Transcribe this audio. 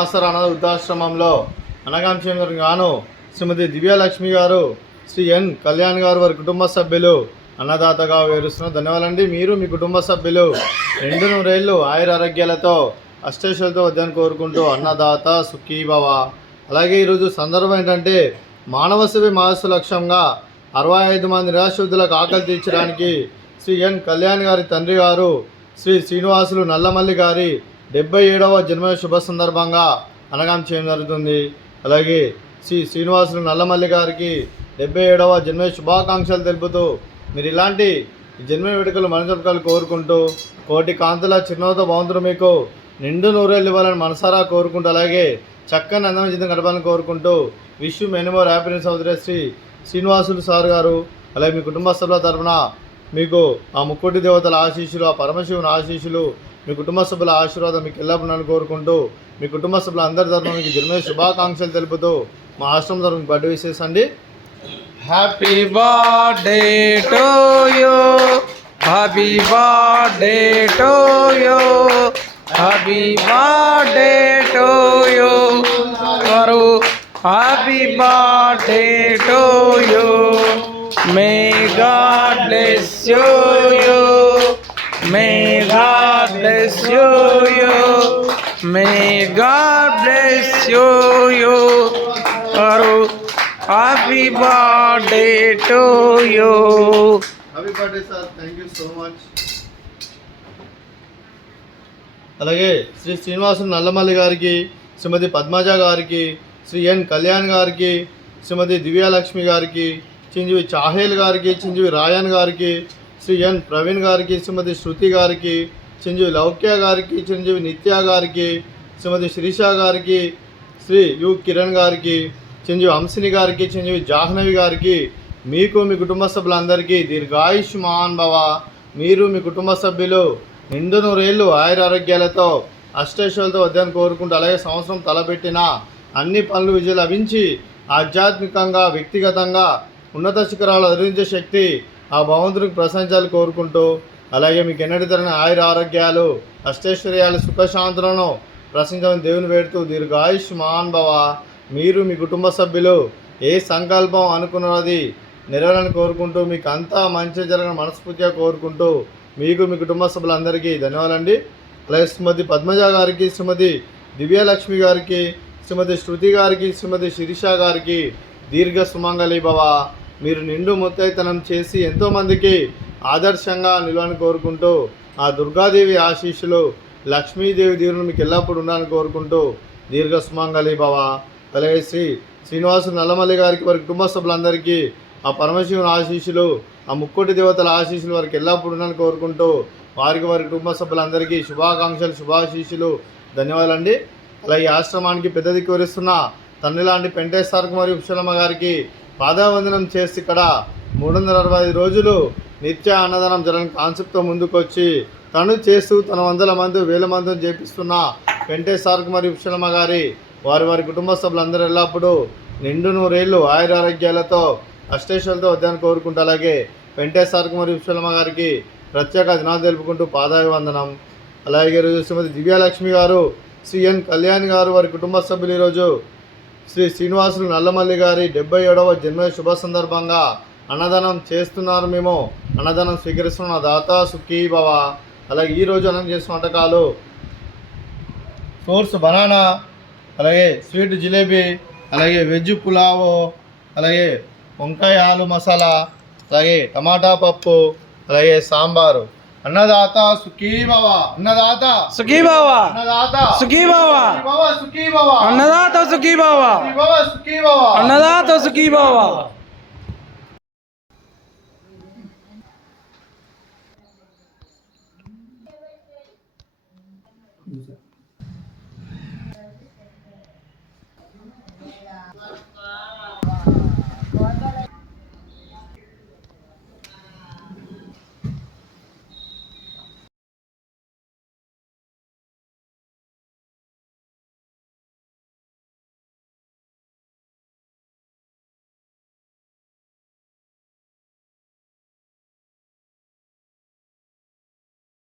ఆసరా అనాథ వృద్ధాశ్రమంలో అనగాంశం గాను శ్రీమతి దివ్యలక్ష్మి గారు, శ్రీ ఎన్ కళ్యాణ్ గారు వారి కుటుంబ సభ్యులు అన్నదాతగా వేరుస్తున్నారు. ధన్యవాదాలండి. మీరు మీ కుటుంబ సభ్యులు 200 ఏళ్ళు ఆయుర ఆరోగ్యాలతో అష్టైశ్వర్యాలతో వద్దని కోరుకుంటూ అన్నదాత సుఖీభవ. అలాగే ఈరోజు సందర్భం ఏంటంటే మానవ సేవ మహస్సు లక్ష్యంగా 65 మంది నిరాశ్రయులకు ఆకలి తీర్చడానికి శ్రీ ఎన్ కళ్యాణ్ గారి తండ్రి గారు శ్రీ శ్రీనివాసులు నల్లమల్లి గారి 77వ జన్మ శుభ సందర్భంగా అనగాం చేయడం జరుగుతుంది. అలాగే శ్రీ శ్రీనివాసులు నల్లమల్లి గారికి 77వ జన్మ శుభాకాంక్షలు తెలుపుతూ మీరు ఇలాంటి జన్మ వేడుకలు మనసులు కోరుకుంటూ కోటి కాంతుల చిరునవ్వుతో బాగుంటారు, మీకు నిండు నూరేళ్ళు ఇవ్వాలని మనసారా కోరుకుంటూ, అలాగే చక్కని అందమైన జీవితం గడపాలని కోరుకుంటూ విష్ మెనీ మోర్ హ్యాపీనెస్ సోదరి శ్రీ శ్రీనివాసులు సార్ గారు, అలాగే మీ కుటుంబ సభ్యుల తరఫున మీకు ఆ ముక్కోటి దేవతల ఆశీస్సులు, ఆ పరమశివుని ఆశీస్సులు, మీ కుటుంబ సభ్యుల ఆశీర్వాదం మీకు ఎల్లప్పుడూ కోరుకుంటూ మీ కుటుంబ సభ్యుల అందరి తరఫున మీకు జన్మ శుభాకాంక్షలు తెలుపుతూ మా ఆశ్రమం తరఫున బర్త్డే విషెస్ అండి. Happy birthday to you, happy birthday to you, happy birthday to you గారు, happy birthday to you. May God bless you, may God bless you, may God bless you గారు, happy birthday to you. Happy birthday sir, thank you so much. అలాగే శ్రీ శ్రీనివాసులు నల్లమల్లి గారికి, శ్రీమతి పద్మజ గారికి, శ్రీ ఎన్ కళ్యాణ్ గారికి, శ్రీమతి దివ్యలక్ష్మి గారికి, చిరంజీవి చాహేల్ గారికి, చిరంజీవి రాయన్ గారికి, శ్రీ ఎన్ ప్రవీణ్ గారికి, శ్రీమతి శృతి గారికి, చిరంజీవి లౌక్య గారికి, చిరంజీవి నిత్య గారికి, శ్రీమతి శిరీష గారికి, శ్రీ యు కిరణ్ గారికి, చిరంజీవి హంసిని గారికి, చిరంజీవి జాహ్నవి గారికి, మీకు మీ కుటుంబ సభ్యులందరికీ దీర్ఘాయుష్మాన్ భవ. మీరు మీ కుటుంబ సభ్యులు నిండు నూరేళ్ళు ఆయుర ఆరోగ్యాలతో అష్టైశ్వర్యాలతో వద్దని కోరుకుంటూ, అలాగే సంవత్సరం తలపెట్టిన అన్ని పనులు విజయం లభించి ఆధ్యాత్మికంగా వ్యక్తిగతంగా ఉన్నత శిఖరాలు అధిరించే శక్తి ఆ భగవంతునికి ప్రశంసాలు కోరుకుంటూ, అలాగే మీకు ఎన్నటి తరని ఆయుర ఆరోగ్యాలు అష్టైశ్వర్యాలు సుఖశాంతులను ప్రశంసని దేవుని వేడుతూ దీర్ఘాయుష్మాన్ భవ. మీరు మీ కుటుంబ సభ్యులు ఏ సంకల్పం అనుకున్నది నెరవేరాలని కోరుకుంటూ మీకు అంతా మంచి జరగని మనస్ఫూర్తిగా కోరుకుంటూ మీకు మీ కుటుంబ సభ్యులందరికీ ధన్యవాదాలండి. అలాగే శ్రీమతి పద్మజ గారికి, శ్రీమతి దివ్యలక్ష్మి గారికి, శ్రీమతి శృతి గారికి, శ్రీమతి శిరీష గారికి దీర్ఘ సుమంగళి భవ. మీరు నిండు ముత్తైతనం చేసి ఎంతోమందికి ఆదర్శంగా నిలవని కోరుకుంటూ ఆ దుర్గాదేవి ఆశీస్సులు, లక్ష్మీదేవి దీవులను మీకు ఎల్లప్పుడూ ఉండాలని కోరుకుంటూ దీర్ఘ సుమంగళి భవ. అలాగే శ్రీ శ్రీనివాసులు నల్లమల్లి గారికి వారి కుటుంబ సభ్యులందరికీ ఆ పరమశివుని ఆశీస్సులు, ఆ ముక్కోటి దేవతల ఆశీస్సులు వారికి ఎల్లప్పుడూ ఉండాలని కోరుకుంటూ వారికి వారి కుటుంబ సభ్యులందరికీ శుభాకాంక్షలు, శుభాశీస్సులు, ధన్యవాదాలండి. అలాగే ఆశ్రమానికి పెద్ద దిక్కు వరిస్తున్న తండ్రి లాంటి పెంటేశ్వరకు మరియు ఉషలమ్మ గారికి పాదావందనం చేసి ఇక్కడ 365 రోజులు నిత్య అన్నదానం జరగని కాన్సెప్ట్తో ముందుకొచ్చి తను చేస్తూ తన 100 మంది 1000 మందిని చేపిస్తున్న పెంటేశ్వరకు మరియు ఉషలమ్మ గారి వారి వారి కుటుంబ సభ్యులందరూ ఎల్లప్పుడూ నిండు నూరేళ్ళు ఆయుర ఆరోగ్యాలతో అష్టైశ్వర్యాలతో వద్దని కోరుకుంటూ, అలాగే వెంకటేశ్వరకు మరియు ఉషలమ్మ గారికి ప్రత్యేక దినాలు తెలుపుకుంటూ పాదాభివందనం. అలాగే ఈరోజు శ్రీమతి దివ్యలక్ష్మి గారు, శ్రీ ఎన్ కళ్యాణ్ గారు వారి కుటుంబ సభ్యులు ఈరోజు శ్రీ శ్రీనివాసులు నల్లమల్లి గారి 77వ జన్మ శుభ సందర్భంగా అన్నదానం చేస్తున్నారు. మేము అన్నదానం స్వీకరిస్తున్న దాత సుఖీ భవ. అలాగే ఈరోజు అన్నం చేసిన వంటకాలు ఫ్రూట్స్ బనానా, అలాగే స్వీట్ జిలేబీ, అలాగే వెజ్ పులావు, అలాగే వంకాయ ఆలు మసాలా, అలాగే టమాటా పప్పు, అలాగే సాంబారు. అన్నదాత సుఖీభవ, అన్నదాత సుఖీభవ, అన్నదాత సుఖీభవ, సుఖీభవ, అన్నదాత సుఖీభవ, సుఖీభవ, అన్నదాత సుఖీభవ.